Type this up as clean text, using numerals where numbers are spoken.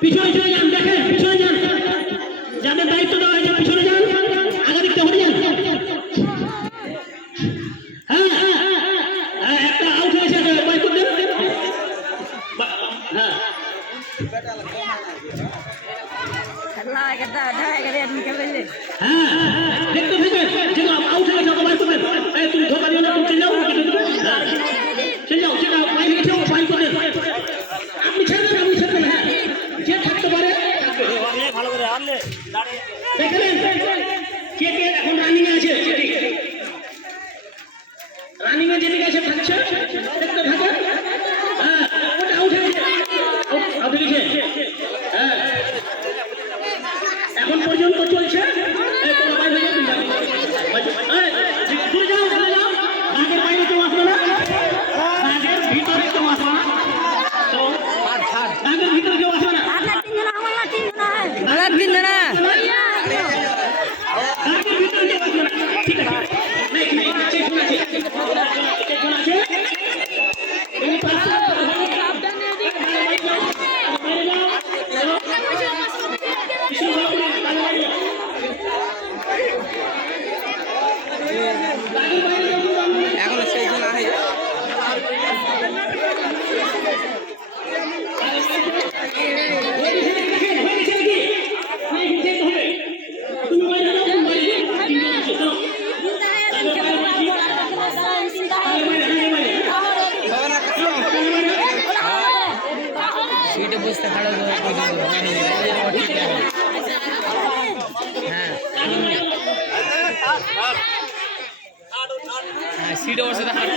পিছনে চলে যান, দেখেন পিছনে যান, যাদের দায়িত্ব দেওয়া হয়েছে পিছনে যান, আগে দিকতে হয়ে যান। হ্যাঁ একটা আউট হয়েছে, বাইক করে দেন। হ্যাঁ দেখতে থাকেন, যেগুলো আউট হয়ে গেছে বাইক করবেন। তুমি ধোকা দিও না, তুমি চলে যাও, চলে যাও, যেটা বাইক গেছে ও বাইক করে দেন। আপনি ছেড়ে দেন, আপনি ছেড়ে দেন। হ্যাঁ যে থাকতে পারে ভালো করে দেখলেন কে কে এখন রানিং আছে, রানিং এ যেদিকে আছে থাকছে, দেখতে থাকেন। হ্যাঁ ওটা আউট হয়ে গেছে, আউট হয়ে গেছে। হ্যাঁ এখন পর্যন্ত চলছে। ঘুরে যাও, ঘুরে যাও, বাঘের বাইরে কেউ আসবে না, বাঘের ভিতরে কেউ আসবে না, বাঘের ভিতরে কেউ আসবে না। ঠিক আছে, এখনো সেই জন্য আহে सीटे बसते खड़ा हाँ सीटे बसते हाथ